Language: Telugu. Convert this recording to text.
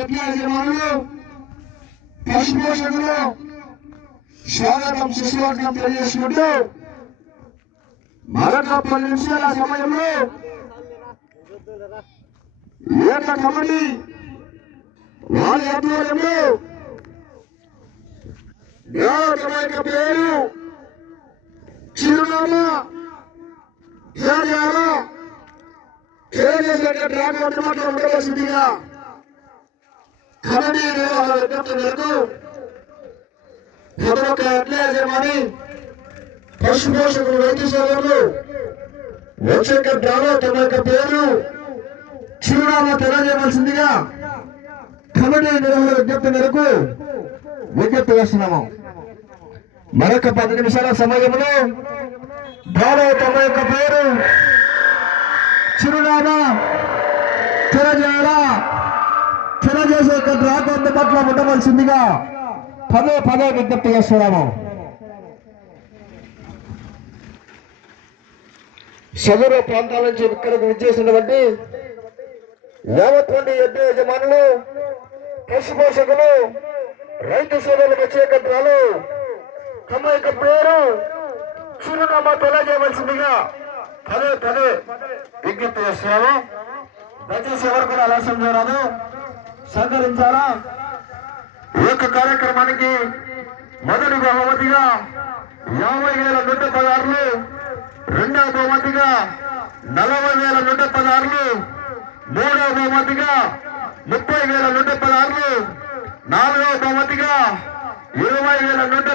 ఎడ్ల యజమానులు పశుపోషకులు స్వాగతం సుస్వాగతం తెలియజేసుకుంటూ మరొక 10 నిమిషాల సమయంలో ఏక కమిటీ వారి ఆధ్వర్యంలో గ్రామ పేరు చిరునామా ఉండవలసిందిగా కమిటీ నిర్వహణ విజ్ఞప్తి మేరకు మరొక ఎడ్ల యజమాని పశుపోషకులు రైతు సోదరులు వచ్చే గ్రామం తమ యొక్క పేరు చిరునామా తెలియజేయవలసిందిగా కమిటీ నిర్వహణ విజ్ఞప్తి మేరకు విజ్ఞప్తి చేస్తున్నాము. మరొక 10 నిమిషాల సమయంలో తమ యొక్క పేరు చిరునామా తెలియజేసే గ్రాహకు అందుబాటులో ఉండవలసిందిగా పదే విజ్ఞప్తి చేస్తున్నాము. సదరు ప్రాంతాల నుంచి ఇక్కడికి విచ్చేసినటువంటి యావత్ మంది ఎడ్ల యజమానులు పశుపోషకులు రైతు సోదరులు వచ్చే కట్టాలు తమ యొక్క పేరు చిరునామా తెలియజేయవలసిందిగా పదే విజ్ఞప్తి చేస్తున్నాము. దయచేసి ఎవరు కూడా ఆలస్యం చేయరాదు, సహకరించాలా. ఈ యొక్క కార్యక్రమానికి మొదటి బహుమతిగా 50,116, రెండవ బహుమతిగా 40,116, మూడవ బహుమతిగా 30,116, నాలుగవ బహుమతిగా 20,116.